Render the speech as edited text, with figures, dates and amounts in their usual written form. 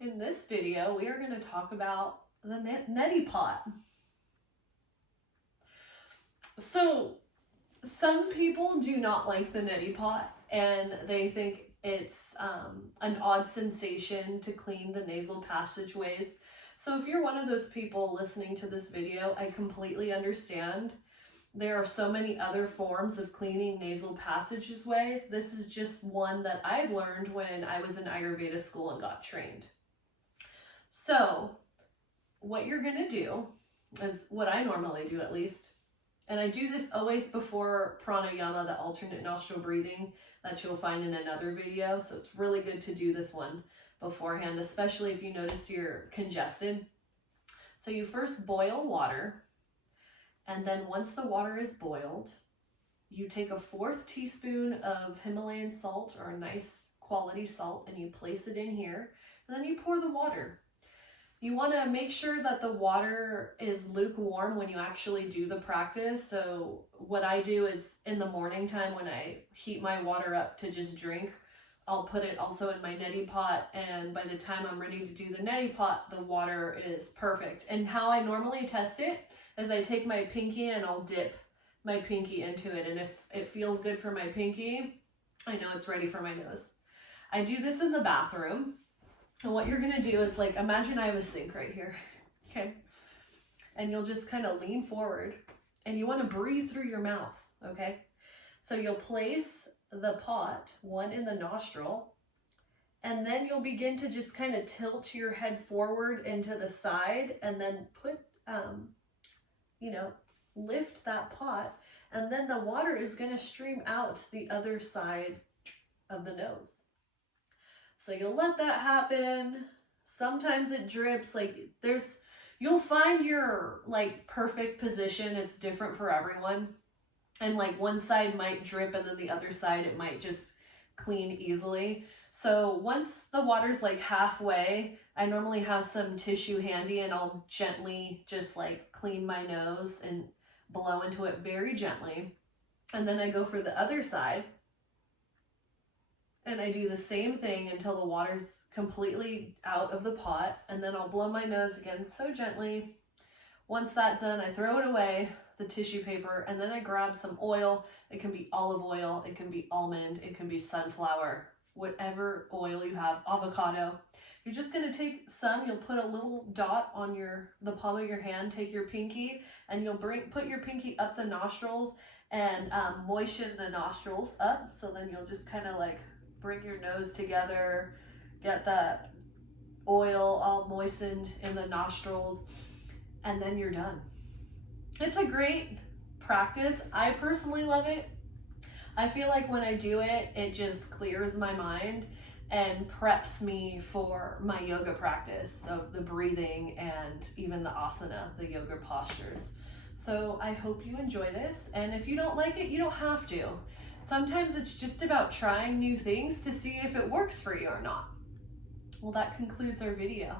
In this video, we are going to talk about the Neti Pot. So, some people do not like the Neti Pot, and they think it's an odd sensation to clean the nasal passageways. So if you're one of those people listening to this video, I completely understand. There are so many other forms of cleaning nasal passageways. This is just one that I learned when I was in Ayurveda school and got trained. So what you're going to do is what I normally do, at least, and I do this always before pranayama, the alternate nostril breathing that you'll find in another video. So it's really good to do this one beforehand, especially if you notice you're congested. So you first boil water, and then once the water is boiled, you take a 1/4 teaspoon of Himalayan salt, or a nice quality salt, and you place it in here, and then you pour the water. You want to make sure that the water is lukewarm when you actually do the practice. So what I do is in the morning time when I heat my water up to just drink, I'll put it also in my neti pot, and by the time I'm ready to do the neti pot, the water is perfect. And how I normally test it is I take my pinky and I'll dip my pinky into it, and if it feels good for my pinky, I know it's ready for my nose. I do this in the bathroom. And what you're gonna do is, like, imagine I have a sink right here, okay? And you'll just kind of lean forward, and you wanna breathe through your mouth, okay? So you'll place the pot, one in the nostril, and then you'll begin to just kind of tilt your head forward into the side, and then put, lift that pot, and then the water is gonna stream out the other side of the nose. So you'll let that happen. Sometimes it drips, you'll find your perfect position. It's different for everyone. And one side might drip and then the other side, it might just clean easily. So once the water's halfway, I normally have some tissue handy, and I'll gently just clean my nose and blow into it very gently. And then I go for the other side. And I do the same thing until the water's completely out of the pot, and then I'll blow my nose again so gently. Once that's done, I throw it away, the tissue paper, and then I grab some oil. It can be olive oil, it can be almond, it can be sunflower, whatever oil you have, avocado. You're just gonna take some, you'll put a little dot on the palm of your hand, take your pinky, and you'll put your pinky up the nostrils and moisten the nostrils up. So then you'll just kind of bring your nose together, get that oil all moistened in the nostrils, and then you're done. It's a great practice. I personally love it. I feel like when I do it, it just clears my mind and preps me for my yoga practice, so the breathing and even the asana, the yoga postures. So I hope you enjoy this, and if you don't like it, you don't have to. Sometimes it's just about trying new things to see if it works for you or not. Well, that concludes our video.